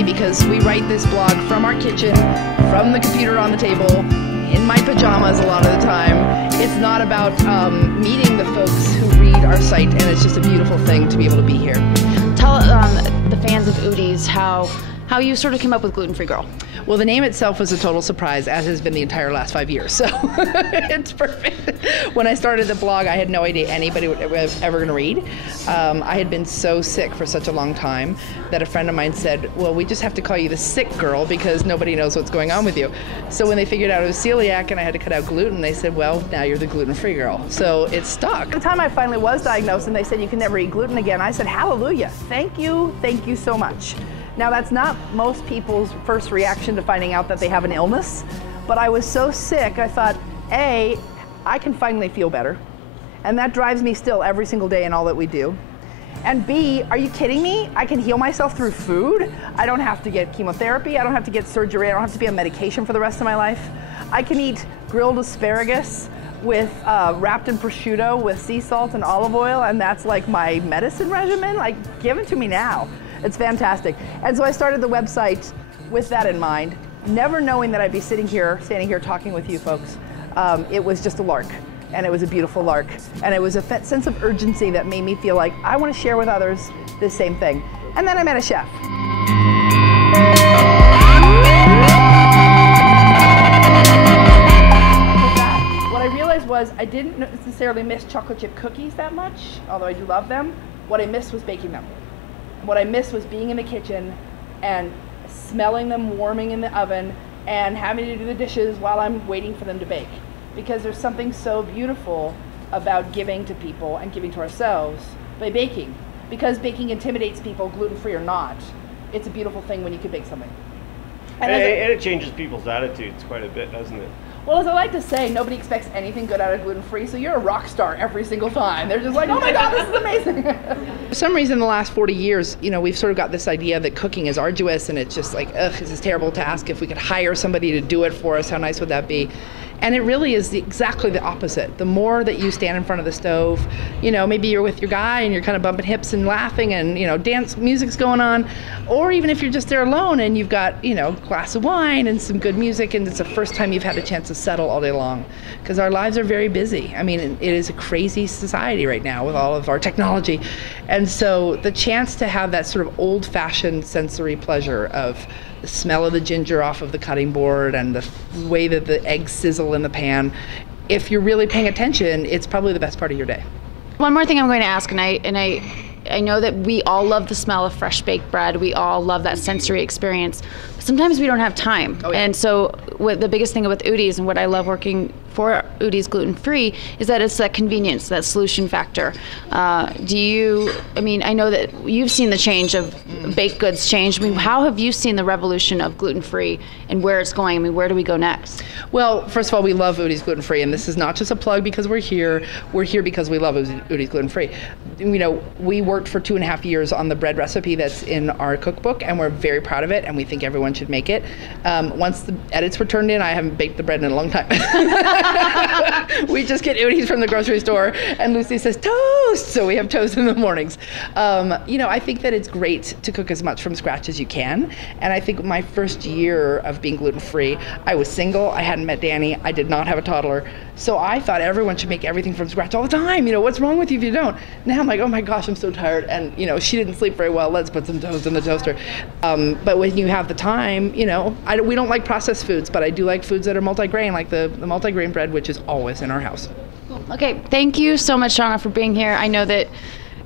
funny because we write this blog from our kitchen, from the computer on the table, in my pajamas a lot of the time. It's not about meeting the folks who read our site, and it's just a beautiful thing to be able to be here. Tell the fans of Udi's how you sort of came up with Gluten Free Girl. Well, the name itself was a total surprise, as has been the entire last 5 years, so it's perfect. When I started the blog, I had no idea anybody was ever going to read. I had been so sick for such a long time that a friend of mine said, well, we just have to call you the sick girl because nobody knows what's going on with you. So when they figured out I was celiac and I had to cut out gluten, they said, well, now you're the gluten-free girl. So it stuck. The time I finally was diagnosed and they said you can never eat gluten again, I said, hallelujah, thank you so much. Now, that's not most people's first reaction to finding out that they have an illness, but I was so sick, I thought, A, I can finally feel better, and that drives me still every single day in all that we do. And B, are you kidding me? I can heal myself through food. I don't have to get chemotherapy, I don't have to get surgery, I don't have to be on medication for the rest of my life. I can eat grilled asparagus with wrapped in prosciutto with sea salt and olive oil, and that's like my medicine regimen. Like, give it to me now. It's fantastic. And so I started the website with that in mind, never knowing that I'd be standing here talking with you folks. It was just a lark, and it was a beautiful lark. And it was a sense of urgency that made me feel like I want to share with others this same thing. And then I met a chef. What I realized was I didn't necessarily miss chocolate chip cookies that much, although I do love them. What I missed was baking them. What I missed was being in the kitchen and smelling them warming in the oven and having to do the dishes while I'm waiting for them to bake. Because there's something so beautiful about giving to people and giving to ourselves by baking. Because baking intimidates people, gluten-free or not. It's a beautiful thing when you can bake something. And it changes people's attitudes quite a bit, doesn't it? Well, as I like to say, nobody expects anything good out of gluten-free, so you're a rock star every single time. They're just like, oh my God, this is amazing. For some reason, in the last 40 years, we've sort of got this idea that cooking is arduous, and it's just like, ugh, it's this terrible task. If we could hire somebody to do it for us, how nice would that be? And it really is exactly the opposite. The more that you stand in front of the stove, maybe you're with your guy and you're kind of bumping hips and laughing and, dance music's going on, or even if you're just there alone and you've got, a glass of wine and some good music and it's the first time you've had a chance to settle all day long. Because our lives are very busy. I mean, it is a crazy society right now with all of our technology. And so the chance to have that sort of old-fashioned sensory pleasure of the smell of the ginger off of the cutting board and the way that the eggs sizzle in the pan, if you're really paying attention, it's probably the best part of your day. One more thing I'm going to ask, and I know that we all love the smell of fresh baked bread. We all love that sensory experience. But sometimes we don't have time. Oh, yeah. And so the biggest thing with Udi's and what I love working for Udi's Gluten Free is that it's that convenience, that solution factor. I know that you've seen the change of baked goods change. I mean, how have you seen the revolution of gluten free and where it's going? I mean, where do we go next? Well, first of all, we love Udi's Gluten Free, and this is not just a plug because we're here. We're here because we love Udi's Gluten Free. We worked for 2.5 years on the bread recipe that's in our cookbook, and we're very proud of it, and we think everyone should make it. Once the edits were turned in, I haven't baked the bread in a long time. We just get Udi's from the grocery store, and Lucy says, toast! So we have toast in the mornings. I think that it's great to cook as much from scratch as you can, and I think my first year of being gluten-free, I was single, I hadn't met Danny, I did not have a toddler, so I thought everyone should make everything from scratch all the time. What's wrong with you if you don't? Now I'm like, oh my gosh, I'm so tired, and she didn't sleep very well, let's put some toast in the toaster. But when you have the time, we don't like processed foods, but I do like foods that are multi-grain, like the multi-grain bread, which is always in our house. Okay, thank you so much, Shauna, for being here. I know that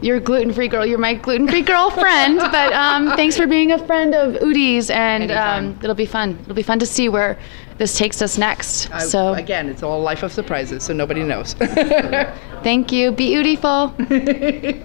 you're a gluten-free girl. You're my gluten-free girlfriend, but thanks for being a friend of Udi's, and it'll be fun. It'll be fun to see where this takes us next. Again, it's all life of surprises, so nobody knows. Thank you. Be Udiful.